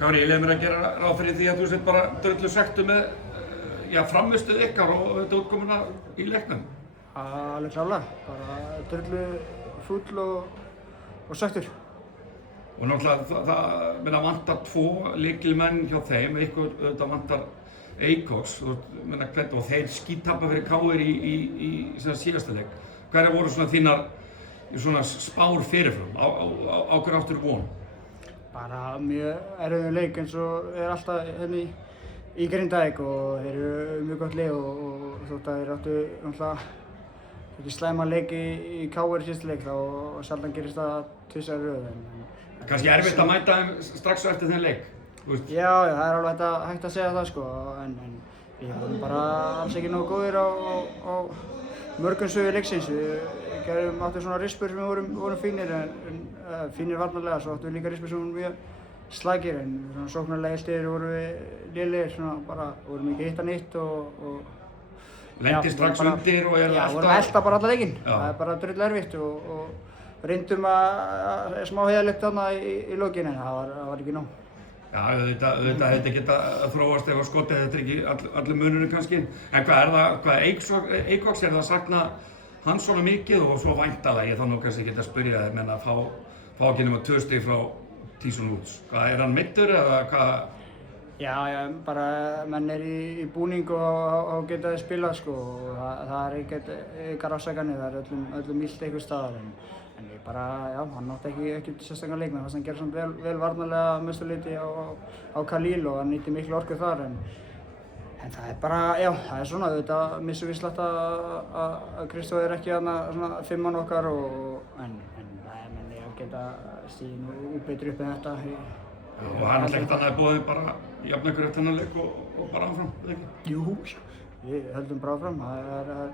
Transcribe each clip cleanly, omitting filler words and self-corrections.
Kári, ég leyfi mér að gera ráð fyrir því að þú sett bara drullu svekktur með frammistöðu ykkar og þetta útkomuna í leiknum. Alveg klárlega, bara drullu fúll og svekktur. Og náttúrulega það vantar 2 lykilmenn hjá þeim, auðvitað vantar Eikoks og þeir skíttapa fyrir KR í síðasta leik. Hverjar voru svona þínar spár fyrirfram? Á hverju áttur von? Bara mjög erfiður leik eins og alltaf hérna í Grindavík og þeir eru mjög gott lið og þótt að þeir áttu náttúrulega ekki slæma leik í KR í síðasta leik þá sjaldan gerist það 2 í röð. Kannski erfitt að mæta þeim strax eftir þennan leik? Já, það er alveg hægt að segja það sko, en við vorum bara alls ekki nógu góðir á mörgum sviði leiksins. Við áttum svona rispur sem við vorum fínir, fínir varnarlega, svo áttum við líka rispur sem vorum mjög slagir, en svona sóknarlega stigir vorum við lélegir, svona bara vorum ekki hitta nýtt og Lendi strax undir og Já, vorum að elta bara alla leikinn, það er bara drull erfitt og reyndum að smá heiðarlegt þarna í lokin, en það var ekki nóg. Já, auðvitað hefði getað þróast ef skotið þetta ekki allir munurinn kannski. En hvað er það, Eikoks það að sakna hans svona mikið og svo væntanlega, ég þarf nú kannski ekki að spyrja þér, menn að fá ekki nema 2 stig frá Tyson Woods. Hvað, er hann meiddur eða hvað? Já, bara menn í búning og geta spilað sko, og það er ykkar afsakanir, það er öllum illt einhvers staðar. En ég bara, já, hann átti ekki sérstaklega leik, mér fannst hann gera svona vel varnarlega að mestu leyti á Khalil og hann nýtti miklu orku þar, en það er bara, já, það er svona, auðvitað missum við slætt að Kristóf er ekki svona 5-mann okkar en ég geta stíðin betri upp en þetta. Og hann alltaf ekkert annað búið bara jafna ykkur eftir þennan leik og bara áfram, eða ekki? Jú, við höldum bara áfram, það er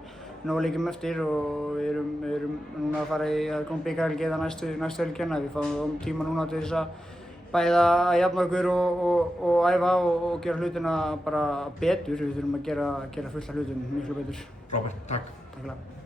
nógu leikjum eftir og við erum núna að fara að koma bikarhelgi eða næstu helgina. Við fáum tíma núna til þess að bæða að jafna okkur og æfa og gera hlutina bara betur. Við þurfum að gera fullt af hlutum miklu betur. Frábært, takk. Takk fyrir.